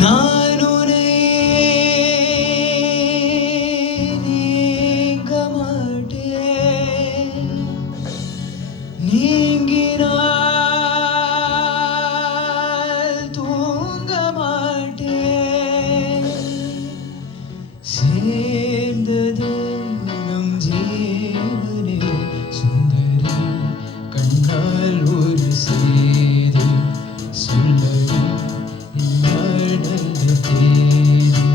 நான் உன்னை நீங்க மாட்டேன், நீங்கினால் தூங்க மாட்டேன். சேர்ந்தது நம் ஜீவனே சுந்தரி, கண்ணால் ஒரு செய்தி சொல்லவும் நடந்த தேதி.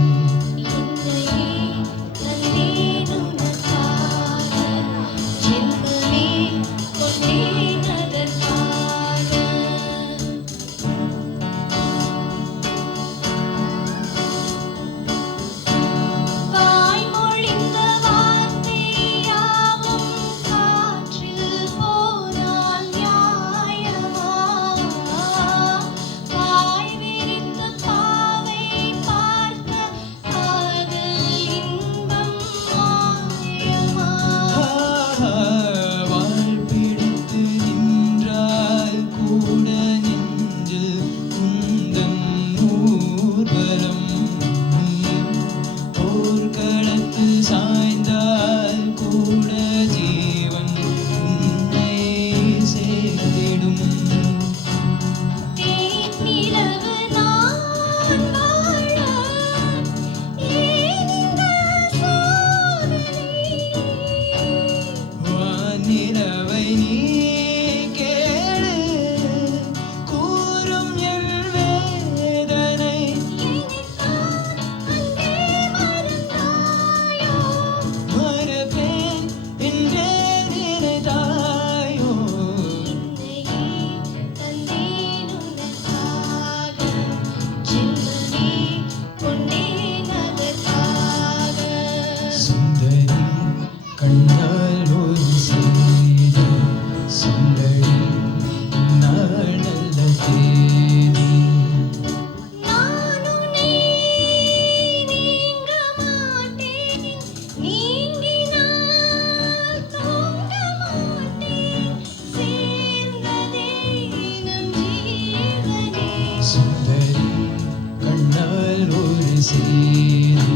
கண்ணால் ஒரு செய்தி சொல்லடி நல்ல தேதி. நான் உன்னை நீங்க மாட்டேன், நீங்கினால் தூங்க மாட்டேன். சேர்ந்ததே நம் ஜீவனே சுந்தரி, கண்ணால் ஒரு செய்தி